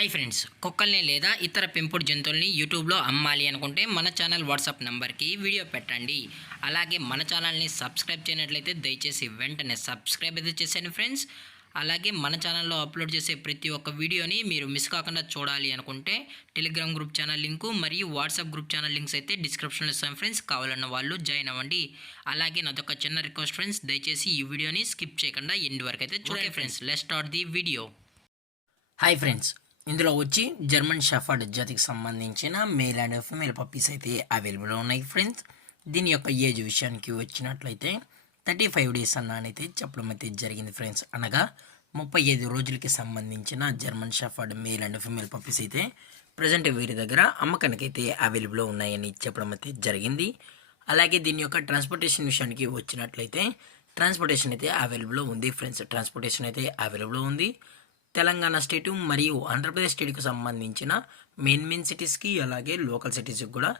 Hi friends, కుక్కల్ని లేదా ఇతర పెంపుడు జంతువుల్ని యూట్యూబ్లో అమ్మాలి అనుకుంటే మన ఛానల్ వాట్సాప్ నెంబర్కి వీడియో పెట్టండి. అలాగే మన ఛానల్ని సబ్స్క్రైబ్ చేయనట్లయితే దయచేసి వెంటనే సబ్స్క్రైబ్ అయితే చేసేయండి ఫ్రెండ్స్. అలాగే మన ఛానల్లో అప్లోడ్ చేసే ప్రతి ఒక్క వీడియోని మీరు మిస్ కాకుండా చూడాలి అనుకుంటే టెలిగ్రామ్ గ్రూప్ ఛానల్ లింకు మరియు వాట్సాప్ గ్రూప్ ఛానల్ లింక్స్ అయితే డిస్క్రిప్షన్లో ఇస్తాం ఫ్రెండ్స్. కావాలన్న వాళ్ళు జాయిన్ అవ్వండి. అలాగే నాదొక చిన్న రిక్వెస్ట్ ఫ్రెండ్స్, దయచేసి ఈ వీడియోని స్కిప్ చేయకుండా ఎండ్ వరకు అయితే చూడండి friends. Let's start the video. Hi friends, ఇందులో వచ్చి జర్మన్ షెఫర్డ్ జాతికి సంబంధించిన మేల్ అండ్ ఫీమేల్ పప్పీస్ అయితే అవైలబుల్ ఉన్నాయి ఫ్రెండ్స్. దీని యొక్క ఏజ్ విషయానికి వచ్చినట్లయితే 35 డేస్ అన్నైతే చెప్పడం అయితే జరిగింది ఫ్రెండ్స్. అనగా 35 రోజులకి సంబంధించిన German shepherd male and female puppies అయితే ప్రజెంట్ వీరి దగ్గర అమ్మకానికి అయితే అవైలబుల్ ఉన్నాయని చెప్పడం అయితే జరిగింది. అలాగే దీని యొక్క ట్రాన్స్పోర్టేషన్ విషయానికి వచ్చినట్లయితే ట్రాన్స్పోర్టేషన్ అయితే అవైలబుల్ ఉంది ఫ్రెండ్స్. ట్రాన్స్పోర్టేషన్ అయితే అవైలబుల్ ఉంది. తెలంగాణ స్టేటు మరియు ఆంధ్రప్రదేశ్ స్టేట్కి సంబంధించిన మెయిన్ సిటీస్కి అలాగే లోకల్ సిటీస్కి కూడా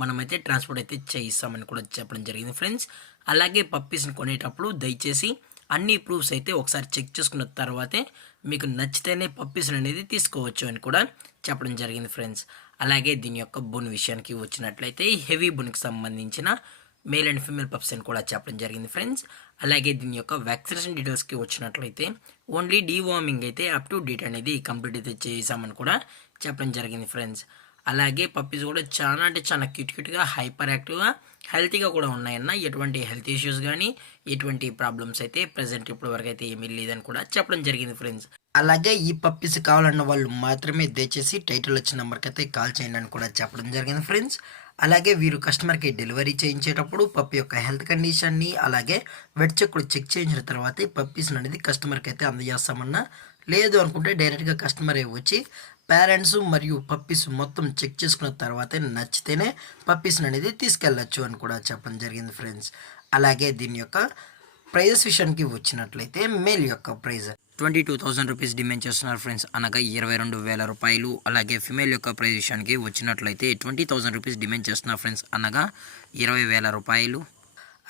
మనమైతే ట్రాన్స్పోర్ట్ అయితే చేయిస్తామని కూడా చెప్పడం జరిగింది ఫ్రెండ్స్. అలాగే పప్పీస్ని కొనేటప్పుడు దయచేసి అన్ని ప్రూఫ్స్ అయితే ఒకసారి చెక్ చేసుకున్న తర్వాతే మీకు నచ్చితేనే పప్పీస్ని అనేది తీసుకోవచ్చు అని కూడా చెప్పడం జరిగింది ఫ్రెండ్స్. అలాగే దీని యొక్క బోన్ విషయానికి వచ్చినట్లయితే హెవీ బోన్కి సంబంధించిన మేల్ అండ్ ఫీమేల్ పప్స్ అని కూడా చెప్పడం జరిగింది ఫ్రెండ్స్. అలాగే దీని యొక్క వ్యాక్సినేషన్ డీటెయిల్స్కి వచ్చినట్లయితే ఓన్లీ డీవార్మింగ్ అయితే అప్ టు డేట్ అనేది కంప్లీట్ అయితే చేసామని కూడా చెప్పడం జరిగింది ఫ్రెండ్స్. అలాగే పప్పీస్ కూడా చాలా అంటే చాలా క్యూట్గా హైపర్ యాక్టివ్గా హెల్తీగా కూడా ఉన్నాయన్న. ఎటువంటి హెల్త్ ఇష్యూస్ కానీ ఎటువంటి ప్రాబ్లమ్స్ అయితే ప్రజెంట్ ఇప్పటి వరకు అయితే ఏమీ లేదని కూడా చెప్పడం జరిగింది ఫ్రెండ్స్. అలాగే ఈ పప్పీస్ కావాలన్న వాళ్ళు మాత్రమే దయచేసి టైటిల్ వచ్చిన నెంబర్కి అయితే కాల్ చేయండి అని కూడా చెప్పడం జరిగింది ఫ్రెండ్స్. అలాగే వీరు కస్టమర్కి డెలివరీ చేయించేటప్పుడు పప్పి యొక్క హెల్త్ కండిషన్ని అలాగే వెట్ చెక్ కూడా చెక్ చేయించిన తర్వాతే పప్పీస్ అనేది కస్టమర్కి అయితే అందజేస్తామన్నా. లేదు అనుకుంటే డైరెక్ట్గా కస్టమరే వచ్చి పేరెంట్స్ మరియు పప్పీస్ మొత్తం చెక్ చేసుకున్న తర్వాతే నచ్చితేనే పప్పీస్ని అనేది తీసుకెళ్ళచ్చు అని కూడా చెప్పడం జరిగింది ఫ్రెండ్స్. అలాగే దీని యొక్క ప్రైజెస్ విషయానికి వచ్చినట్లయితే మేల్ యొక్క ప్రైజ్ 22,000 రూపీస్ డిమాండ్ చేస్తున్నారు ఫ్రెండ్స్, అనగా 22,000 రూపాయలు. అలాగే ఫిమేల్ యొక్క ప్రైజ్ విషయానికి వచ్చినట్లయితే 20,000 రూపీస్ డిమాండ్ చేస్తున్నారు ఫ్రెండ్స్, అనగా 20,000 రూపాయలు.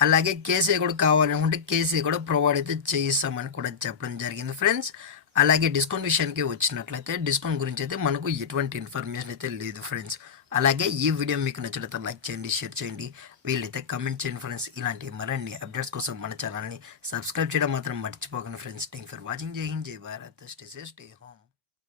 అలాగే కేసీ కూడా కావాలనుకుంటే కేసీ కూడా ప్రొవైడ్ అయితే చేయిస్తామని కూడా చెప్పడం జరిగింది ఫ్రెండ్స్. అలాగే డిస్కౌంట్ విషయానికి వచ్చినట్లయితే డిస్కౌంట్ గురించి అయితే మనకు ఎటువంటి ఇన్ఫర్మేషన్ అయితే లేదు ఫ్రెండ్స్. అలాగే ఈ వీడియో మీకు నచ్చినట్లయితే లైక్ చేయండి, షేర్ చేయండి, వీళ్ళైతే కమెంట్ చేయండి ఫ్రెండ్స్. ఇలాంటి మరిన్ని అప్డేట్స్ కోసం మన ఛానల్ని సబ్స్క్రైబ్ చేయడం మాత్రం మర్చిపోకండి ఫ్రెండ్స్. Thank for watching. జై హింద్, జై Bharat, stay safe, stay home.